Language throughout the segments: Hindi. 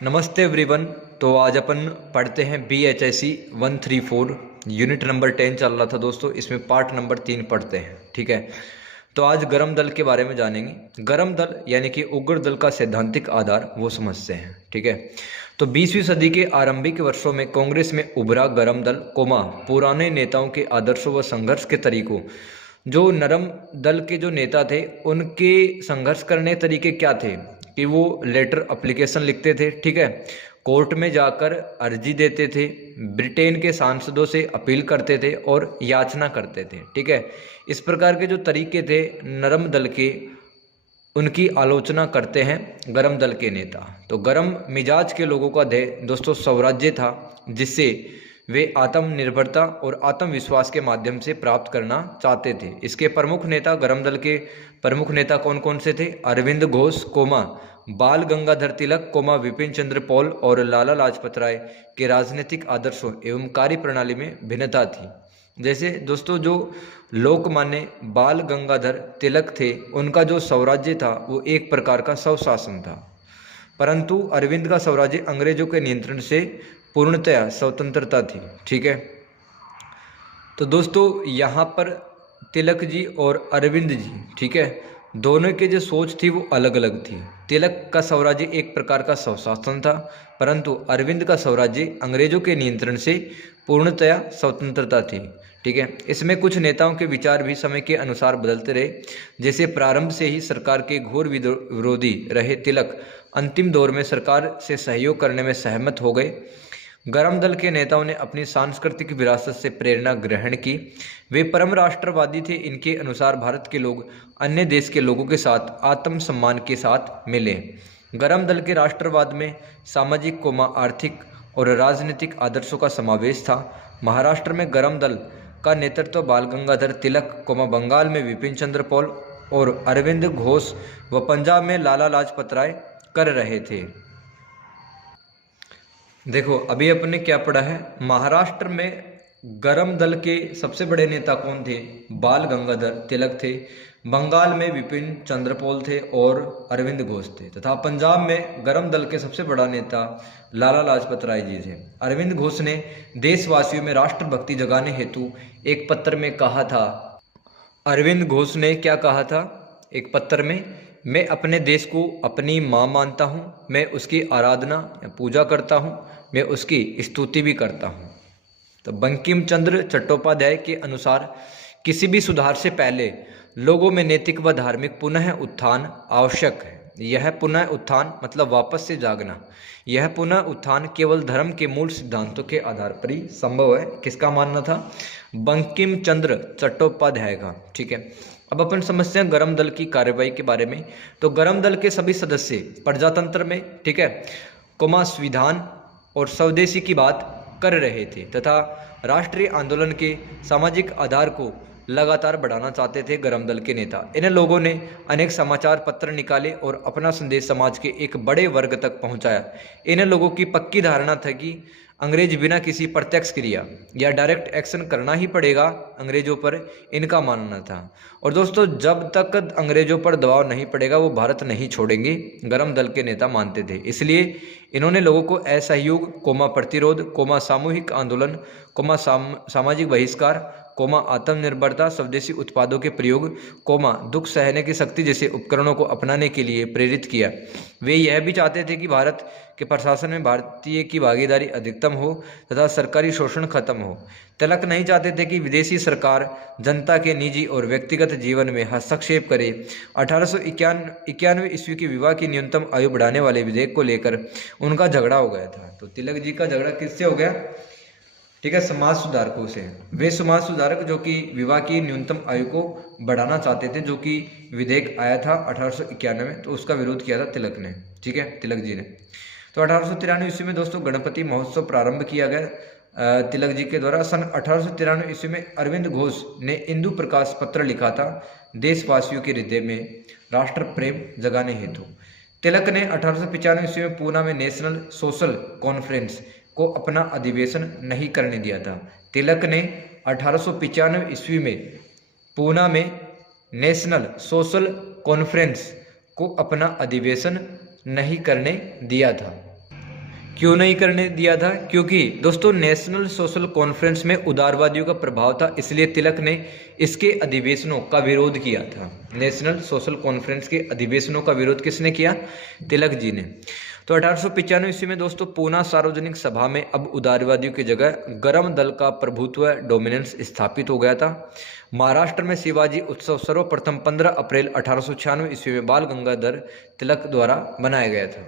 नमस्ते एवरीवन। तो आज अपन पढ़ते हैं BHSC 134 यूनिट नंबर 10 चल रहा था दोस्तों। इसमें पार्ट नंबर 3 पढ़ते हैं, ठीक है। तो आज गरम दल के बारे में जानेंगे। गरम दल यानी कि उग्र दल का सैद्धांतिक आधार वो समझते हैं, ठीक है। तो 20वीं सदी के आरंभिक वर्षों में कांग्रेस में उभरा गरम दल पुराने नेताओं के आदर्शों व संघर्ष के तरीकों, जो नरम दल के जो नेता थे उनके संघर्ष करने तरीके क्या थे कि वो लेटर एप्लीकेशन लिखते थे, ठीक है, कोर्ट में जाकर अर्जी देते थे, ब्रिटेन के सांसदों से अपील करते थे और याचना करते थे, ठीक है। इस प्रकार के जो तरीके थे नरम दल के, उनकी आलोचना करते हैं गरम दल के नेता। तो गरम मिजाज के लोगों का दोस्तों स्वराज्य था, जिससे वे आत्मनिर्भरता और आत्मविश्वास के माध्यम से प्राप्त करना चाहते थे। इसके प्रमुख नेता, गरम दल के प्रमुख नेता कौन कौन से थे? अरविंद घोष, बाल गंगाधर तिलक, विपिन चंद्र पॉल और लाला लाजपत राय के राजनीतिक आदर्शों एवं कार्य प्रणाली में भिन्नता थी। जैसे दोस्तों जो लोकमान्य बाल गंगाधर तिलक थे, उनका जो स्वराज्य था वो एक प्रकार का स्वशासन था, परंतु अरविंद का स्वराज्य अंग्रेजों के नियंत्रण से पूर्णतया स्वतंत्रता थी, ठीक है। तो दोस्तों यहाँ पर तिलक जी और अरविंद जी, ठीक है, दोनों के जो सोच थी वो अलग अलग थी। तिलक का स्वराज्य एक प्रकार का स्वशासन था, परंतु अरविंद का स्वराज्य अंग्रेजों के नियंत्रण से पूर्णतया स्वतंत्रता थी, ठीक है। इसमें कुछ नेताओं के विचार भी समय के अनुसार बदलते रहे। जैसे प्रारंभ से ही सरकार के घोर विरोधी रहे तिलक, अंतिम दौर में सरकार से सहयोग करने में सहमत हो गए। गरम दल के नेताओं ने अपनी सांस्कृतिक विरासत से प्रेरणा ग्रहण की। वे परम राष्ट्रवादी थे। इनके अनुसार भारत के लोग अन्य देश के लोगों के साथ आत्मसम्मान के साथ मिले। गरम दल के राष्ट्रवाद में सामाजिक, आर्थिक और राजनीतिक आदर्शों का समावेश था। महाराष्ट्र में गरम दल का नेतृत्व बाल गंगाधर तिलक, बंगाल में विपिन चंद्र पॉल और अरविंद घोष व पंजाब में लाला लाजपत राय कर रहे थे। देखो अभी अपने क्या पढ़ा है। महाराष्ट्र में गरम दल के सबसे बड़े नेता कौन थे? बाल गंगाधर तिलक थे। बंगाल में विपिन चंद्र पॉल थे और अरविंद घोष थे। तथा पंजाब में गरम दल के सबसे बड़ा नेता लाला लाजपत राय जी थे। अरविंद घोष ने देशवासियों में राष्ट्रभक्ति जगाने हेतु एक पत्र में कहा था। अरविंद घोष ने क्या कहा था एक पत्र में? मैं अपने देश को अपनी माँ मानता हूँ, मैं उसकी आराधना या पूजा करता हूँ, मैं उसकी स्तुति भी करता हूँ। तो बंकिम चंद्र चट्टोपाध्याय के अनुसार किसी भी सुधार से पहले लोगों में नैतिक व धार्मिक पुनः उत्थान आवश्यक है। यह पुनः उत्थान मतलब वापस से जागना। यह पुनः उत्थान केवल धर्म के मूल सिद्धांतों के आधार पर ही संभव है। किसका मानना था? बंकिम चंद्र चट्टोपाध्याय का, ठीक है। अब अपन समझते हैं गरम दल की कार्रवाई के बारे में। तो गरम दल के सभी सदस्य प्रजातंत्र में, ठीक है, संविधान और स्वदेशी की बात कर रहे थे तथा राष्ट्रीय आंदोलन के सामाजिक आधार को लगातार बढ़ाना चाहते थे गरम दल के नेता। इन लोगों ने अनेक समाचार पत्र निकाले और अपना संदेश समाज के एक बड़े वर्ग तक पहुंचाया। इन लोगों की पक्की धारणा था कि अंग्रेज बिना किसी प्रत्यक्ष क्रिया या डायरेक्ट एक्शन करना ही पड़ेगा अंग्रेजों पर, इनका मानना था। और दोस्तों जब तक अंग्रेजों पर दबाव नहीं पड़ेगा वो भारत नहीं छोड़ेंगे, गरम दल के नेता मानते थे। इसलिए इन्होंने लोगों को असहयोग, प्रतिरोध, सामूहिक आंदोलन, सामाजिक बहिष्कार, आत्मनिर्भरता, स्वदेशी उत्पादों के प्रयोग, दुख सहने की शक्ति जैसे उपकरणों को अपनाने के लिए प्रेरित किया। वे यह भी चाहते थे कि भारत के प्रशासन में भारतीय की भागीदारी अधिकतम हो तथा सरकारी शोषण खत्म हो। तिलक नहीं चाहते थे कि विदेशी सरकार जनता के निजी और व्यक्तिगत जीवन में हस्तक्षेप करे। 1891 ईस्वी की विवाह की न्यूनतम आयु बढ़ाने वाले विधेयक को लेकर उनका झगड़ा हो गया था। तो तिलक जी का झगड़ा किससे हो गया? ठीक है, समाज सुधारकों से। वे समाज सुधारक जो कि विवाह की न्यूनतम आयु को बढ़ाना चाहते थे, जो कि विधेयक आया था 1891 में, तो उसका विरोध किया था तिलक ने, ठीक है, तिलक जी ने। तो 1893 ईस्वी में दोस्तों गणपति महोत्सव प्रारंभ किया गया तिलक जी के द्वारा। सन 1893 ईस्वी में अरविंद घोष ने इंदु प्रकाश पत्र लिखा था देशवासियों के हृदय में राष्ट्र प्रेम जगाने हेतु। तिलक ने 1895 ईस्वी में पूना में नेशनल सोशल कॉन्फ्रेंस को अपना अधिवेशन नहीं करने दिया था। तिलक ने 1895 ईस्वी में पूना में नेशनल सोशल कॉन्फ्रेंस को अपना अधिवेशन नहीं करने दिया था। क्यों नहीं करने दिया था? क्योंकि दोस्तों नेशनल सोशल कॉन्फ्रेंस में उदारवादियों का प्रभाव था, इसलिए तिलक ने इसके अधिवेशनों का विरोध किया था। नेशनल सोशल कॉन्फ्रेंस के अधिवेशनों का विरोध किसने किया? तिलक जी ने। तो 1895 ईस्वी में दोस्तों पूना सार्वजनिक सभा में अब उदारवादियों की जगह गरम दल का प्रभुत्व डोमिनेंस स्थापित हो गया था। महाराष्ट्र में शिवाजी उत्सव सर्वप्रथम 15 अप्रैल 1896 ईस्वी में बाल गंगाधर तिलक द्वारा बनाया गया था।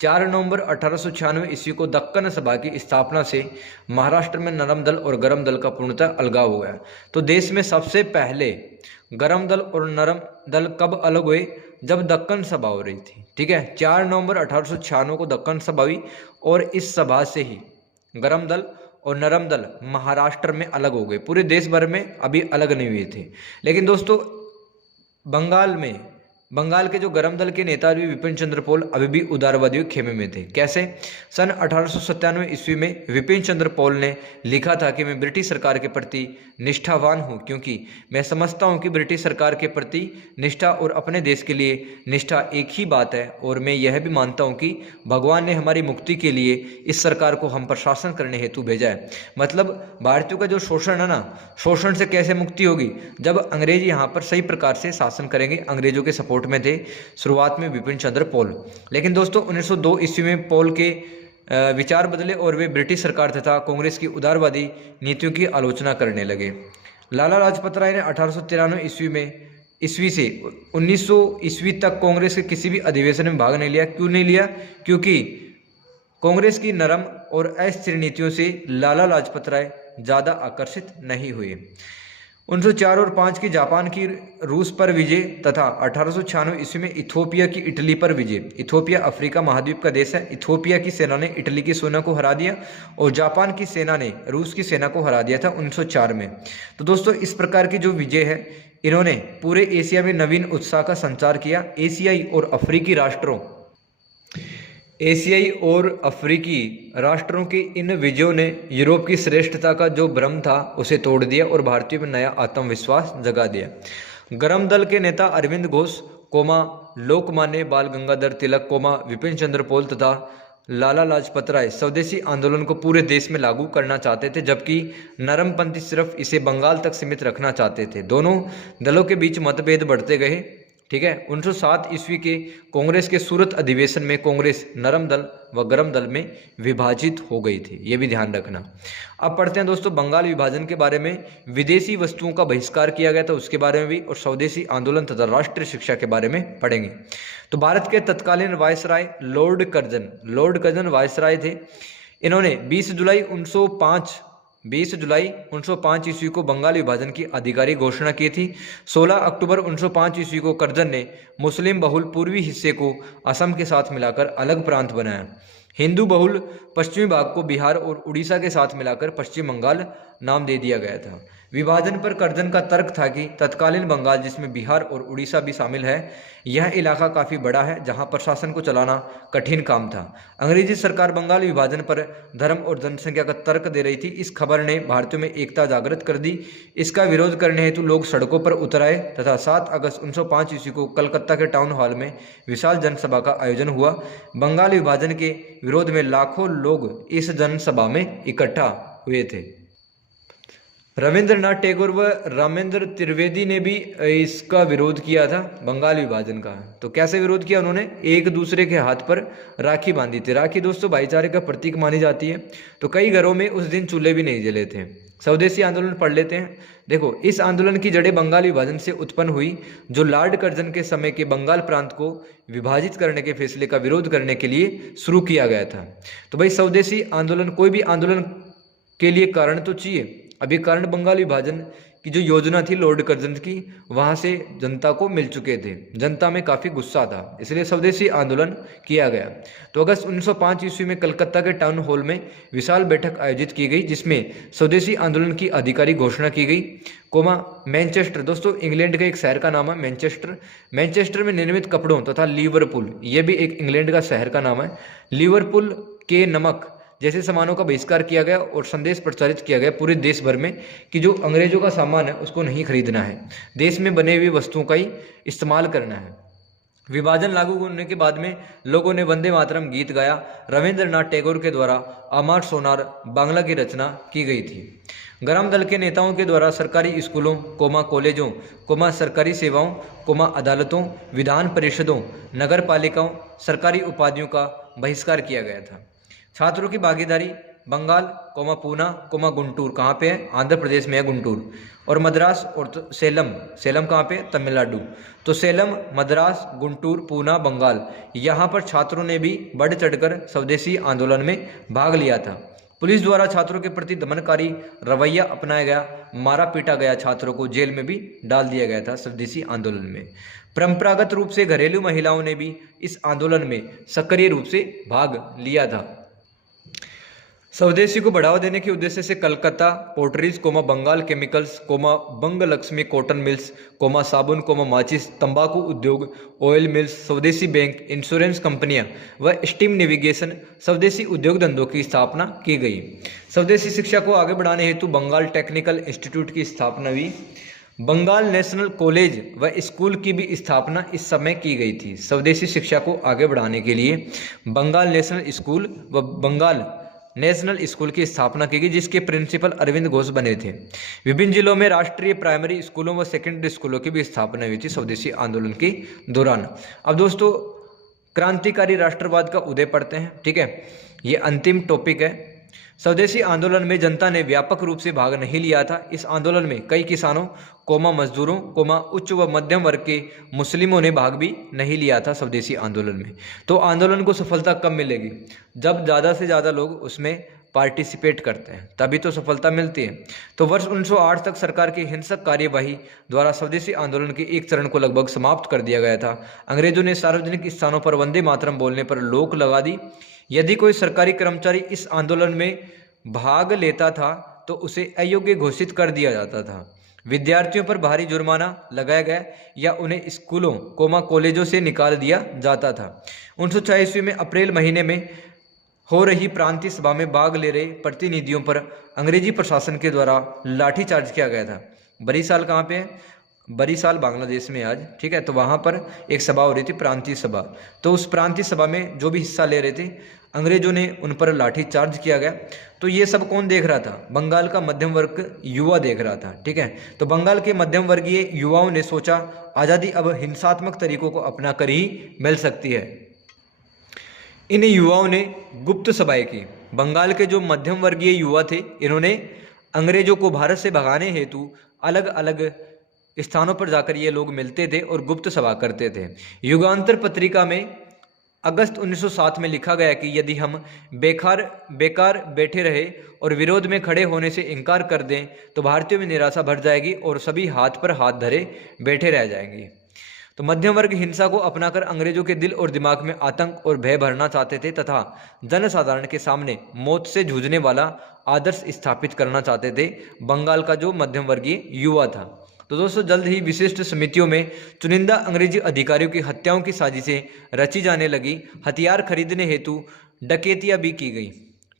4 नवंबर 1896 ईस्वी को दक्कन सभा की स्थापना से महाराष्ट्र में नरम दल और गरम दल का पूर्णतः अलगाव हो गया। तो देश में सबसे पहले गरम दल और नरम दल कब अलग हुए? जब दक्कन सभा हो रही थी। ठीक है, 4 नवंबर 1896 को दक्कन सभा हुई और इस सभा से ही गरम दल और नरम दल महाराष्ट्र में अलग हो गए। पूरे देश भर में अभी अलग नहीं हुए थे। लेकिन दोस्तों बंगाल के जो गरम दल के नेता भी विपिन चंद्र पॉल अभी भी उदारवादियों खेमे में थे। कैसे? सन 1897 ईस्वी में विपिन चंद्र पॉल ने लिखा था कि मैं ब्रिटिश सरकार के प्रति निष्ठावान हूँ, क्योंकि मैं समझता हूँ कि ब्रिटिश सरकार के प्रति निष्ठा और अपने देश के लिए निष्ठा एक ही बात है, और मैं यह भी मानता हूँ कि भगवान ने हमारी मुक्ति के लिए इस सरकार को हम पर शासन करने हेतु भेजा है। मतलब भारतीयों का जो शोषण है ना, शोषण से कैसे मुक्ति होगी? जब अंग्रेज यहाँ पर सही प्रकार से शासन करेंगे। अंग्रेजों के सपोर्ट में थे शुरुआत में विपिन चंद्र पॉल। लेकिन दोस्तों 1902 ईस्वी में पॉल के विचार बदले और वे ब्रिटिश सरकार तथा कांग्रेस की उदारवादी नीतियों की आलोचना करने लगे। लाला लाजपत राय ने 1893 ईस्वी से 1900 ईस्वी तक कांग्रेस के किसी भी अधिवेशन में भाग नहीं लिया। क्यों नहीं लिया? क्योंकि कांग्रेस की नरम और अस्थिर नीतियों से लाला लाजपत राय ज़्यादा आकर्षित नहीं हुए। 1904 और 5 की जापान की रूस पर विजय तथा 1896 ईस्वी में इथोपिया की इटली पर विजय। इथोपिया अफ्रीका महाद्वीप का देश है। इथोपिया की सेना ने इटली की सेना को हरा दिया और जापान की सेना ने रूस की सेना को हरा दिया था 1904 में। तो दोस्तों इस प्रकार की जो विजय है, इन्होंने पूरे एशिया में नवीन उत्साह का संचार किया। एशियाई और अफ्रीकी राष्ट्रों की इन विजयों ने यूरोप की श्रेष्ठता का जो भ्रम था उसे तोड़ दिया और भारतीयों में नया आत्मविश्वास जगा दिया। गरम दल के नेता अरविंद घोष, लोकमान्य बाल गंगाधर तिलक, विपिन चंद्र पॉल तथा लाला लाजपत राय स्वदेशी आंदोलन को पूरे देश में लागू करना चाहते थे, जबकि नरमपंथी सिर्फ इसे बंगाल तक सीमित रखना चाहते थे। दोनों दलों के बीच मतभेद बढ़ते गए। ठीक है, 1907 ईस्वी के कांग्रेस के सूरत अधिवेशन में कांग्रेस नरम दल व गरम दल में विभाजित हो गई थी। ये भी ध्यान रखना। अब पढ़ते हैं दोस्तों बंगाल विभाजन के बारे में। विदेशी वस्तुओं का बहिष्कार किया गया था उसके बारे में भी, और स्वदेशी आंदोलन तथा राष्ट्रीय शिक्षा के बारे में पढ़ेंगे। तो भारत के तत्कालीन वायसराय लॉर्ड कर्जन वायसराय थे। इन्होंने 20 जुलाई 1905 ईस्वी को बंगाल विभाजन की आधिकारिक घोषणा की थी। 16 अक्टूबर 1905 ईस्वी को कर्जन ने मुस्लिम बहुल पूर्वी हिस्से को असम के साथ मिलाकर अलग प्रांत बनाया। हिंदू बहुल पश्चिमी भाग को बिहार और उड़ीसा के साथ मिलाकर पश्चिम बंगाल नाम दे दिया गया था। विभाजन पर कर्जन का तर्क था कि तत्कालीन बंगाल, जिसमें बिहार और उड़ीसा भी शामिल है, यह इलाका काफ़ी बड़ा है जहां प्रशासन को चलाना कठिन काम था। अंग्रेजी सरकार बंगाल विभाजन पर धर्म और जनसंख्या का तर्क दे रही थी। इस खबर ने भारतीयों में एकता जागृत कर दी। इसका विरोध करने हेतु लोग सड़कों पर उतर आए तथा 7 अगस्त 1905 ईस्वी को कलकत्ता के टाउन हॉल में विशाल जनसभा का आयोजन हुआ। बंगाल विभाजन के विरोध में लाखों लोग इस जनसभा में इकट्ठा हुए थे। रविंद्रनाथ टैगोर व रामेंद्र त्रिवेदी ने भी इसका विरोध किया था, बंगाल विभाजन का। तो कैसे विरोध किया उन्होंने? एक दूसरे के हाथ पर राखी बांधी थी। राखी दोस्तों भाईचारे का प्रतीक मानी जाती है। तो कई घरों में उस दिन चूल्हे भी नहीं जले थे। स्वदेशी आंदोलन पढ़ लेते हैं। देखो, इस आंदोलन की जड़ें बंगाल विभाजन से उत्पन्न हुई, जो लॉर्ड कर्जन के समय के बंगाल प्रांत को विभाजित करने के फैसले का विरोध करने के लिए शुरू किया गया था। तो भाई स्वदेशी आंदोलन, कोई भी आंदोलन के लिए कारण तो चाहिए। अभी कारण बंगाल विभाजन की जो योजना थी लॉर्ड कर्जन की, वहां से जनता को मिल चुके थे। जनता में काफ़ी गुस्सा था, इसलिए स्वदेशी आंदोलन किया गया। तो अगस्त 1905 ईस्वी में कलकत्ता के टाउन हॉल में विशाल बैठक आयोजित की गई, जिसमें स्वदेशी आंदोलन की आधिकारिक घोषणा की गई। मैनचेस्टर, दोस्तों इंग्लैंड का एक शहर का नाम है मैनचेस्टर में निर्मित कपड़ों तथा लिवरपूल, ये भी एक इंग्लैंड का शहर का नाम है, लिवरपूल के नमक जैसे सामानों का बहिष्कार किया गया और संदेश प्रचारित किया गया पूरे देश भर में कि जो अंग्रेजों का सामान है उसको नहीं खरीदना है, देश में बने हुए वस्तुओं का ही इस्तेमाल करना है। विभाजन लागू होने के बाद में लोगों ने वंदे मातरम गीत गाया। रविंद्रनाथ टैगोर के द्वारा अमर सोनार बांग्ला की रचना की गई थी। गरम दल के नेताओं के द्वारा सरकारी स्कूलों, कॉलेजों, सरकारी सेवाओं, अदालतों, विधान परिषदों, नगर पालिकाओं, सरकारी उपाधियों का बहिष्कार किया गया था। छात्रों की भागीदारी बंगाल, पूना, गुंटूर कहाँ पे है? आंध्र प्रदेश में है गुंटूर। और मद्रास और सेलम कहाँ पे? तमिलनाडु। तो सेलम, मद्रास, गुंटूर, पूना, बंगाल, यहाँ पर छात्रों ने भी बढ़ चढ़कर स्वदेशी आंदोलन में भाग लिया था। पुलिस द्वारा छात्रों के प्रति दमनकारी रवैया अपनाया गया, मारा पीटा गया, छात्रों को जेल में भी डाल दिया गया था स्वदेशी आंदोलन में। परंपरागत रूप से घरेलू महिलाओं ने भी इस आंदोलन में सक्रिय रूप से भाग लिया था। स्वदेशी को बढ़ावा देने के उद्देश्य से कलकत्ता पोर्टरीज, बंगाल केमिकल्स, बंग लक्ष्मी कॉटन मिल्स, साबुन, माचिस, तंबाकू उद्योग, ऑयल मिल्स, स्वदेशी बैंक, इंश्योरेंस कंपनियां व स्टीम नेविगेशन स्वदेशी उद्योग धंधों की स्थापना की गई। स्वदेशी शिक्षा को आगे बढ़ाने हेतु बंगाल टेक्निकल इंस्टीट्यूट की स्थापना हुई। बंगाल नेशनल कॉलेज व स्कूल की भी स्थापना इस समय की गई थी। स्वदेशी शिक्षा को आगे बढ़ाने के लिए बंगाल नेशनल स्कूल व बंगाल नेशनल स्कूल की स्थापना की गई, जिसके प्रिंसिपल अरविंद घोष बने थे। विभिन्न जिलों में राष्ट्रीय प्राइमरी स्कूलों व सेकेंडरी स्कूलों की भी स्थापना हुई थी स्वदेशी आंदोलन के दौरान। अब दोस्तों क्रांतिकारी राष्ट्रवाद का उदय पढ़ते हैं, ठीक है, ये अंतिम टॉपिक है। स्वदेशी आंदोलन में जनता ने व्यापक रूप से भाग नहीं लिया था। इस आंदोलन में कई किसानों, मजदूरों, उच्च व मध्यम वर्ग के मुस्लिमों ने भाग भी नहीं लिया था स्वदेशी आंदोलन में। तो आंदोलन को सफलता कब मिलेगी? जब ज़्यादा से ज़्यादा लोग उसमें पार्टिसिपेट करते हैं, तभी तो सफलता मिलती है। तो वर्ष 1908 तक सरकार की हिंसक कार्यवाही द्वारा स्वदेशी आंदोलन के एक चरण को लगभग समाप्त कर दिया गया था। अंग्रेजों ने सार्वजनिक स्थानों पर वंदे मातरम बोलने पर रोक लगा दी। यदि कोई सरकारी कर्मचारी इस आंदोलन में भाग लेता था तो उसे अयोग्य घोषित कर दिया जाता था। विद्यार्थियों पर भारी जुर्माना लगाया गया या उन्हें स्कूलों, कॉलेजों से निकाल दिया जाता था। 1906 ईस्वी में अप्रैल महीने में हो रही प्रांतीय सभा में भाग ले रहे प्रतिनिधियों पर अंग्रेजी प्रशासन के द्वारा लाठीचार्ज किया गया था। बरीसाल कहाँ पे है? बरीसाल बांग्लादेश में आज, ठीक है। तो वहाँ पर एक सभा हो रही थी, प्रांतीय सभा। तो उस प्रांतीय सभा में जो भी हिस्सा ले रहे थे अंग्रेजों ने उन पर लाठीचार्ज किया गया। तो ये सब कौन देख रहा था? बंगाल का मध्यम वर्ग युवा देख रहा था, ठीक है। तो बंगाल के मध्यम वर्गीय युवाओं ने सोचा आज़ादी अब हिंसात्मक तरीकों को अपना कर ही मिल सकती है। इन युवाओं ने गुप्त सभाएं की। बंगाल के जो मध्यम वर्गीय युवा थे, इन्होंने अंग्रेजों को भारत से भगाने हेतु अलग अलग स्थानों पर जाकर ये लोग मिलते थे और गुप्त सभा करते थे। युगांतर पत्रिका में अगस्त 1907 में लिखा गया कि यदि हम बेकार बैठे रहे और विरोध में खड़े होने से इनकार कर दें तो भारतीयों में निराशा भर जाएगी और सभी हाथ पर हाथ धरे बैठे रह जाएंगे। तो मध्यम वर्ग हिंसा को अपनाकर अंग्रेजों के दिल और दिमाग में आतंक और भय भरना चाहते थे तथा जनसाधारण के सामने मौत से जूझने वाला आदर्श स्थापित करना चाहते थे बंगाल का जो मध्यम वर्गीय युवा था। तो दोस्तों जल्द ही विशिष्ट समितियों में चुनिंदा अंग्रेजी अधिकारियों की हत्याओं की साजिशें रची जाने लगी। हथियार खरीदने हेतु डकैतियां भी की गई,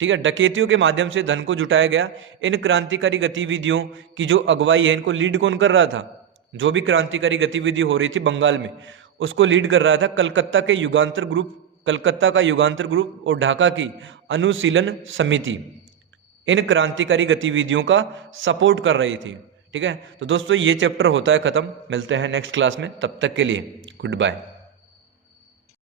ठीक है। डकैतियों के माध्यम से धन को जुटाया गया। इन क्रांतिकारी गतिविधियों की जो अगुवाई है, इनको लीड कौन कर रहा था? जो भी क्रांतिकारी गतिविधि हो रही थी बंगाल में, उसको लीड कर रहा था कलकत्ता का युगांतर ग्रुप और ढाका की अनुशीलन समिति। इन क्रांतिकारी गतिविधियों का सपोर्ट कर रही थी, ठीक है। तो दोस्तों ये चैप्टर होता है खत्म। मिलते हैं नेक्स्ट क्लास में, तब तक के लिए गुड बाय।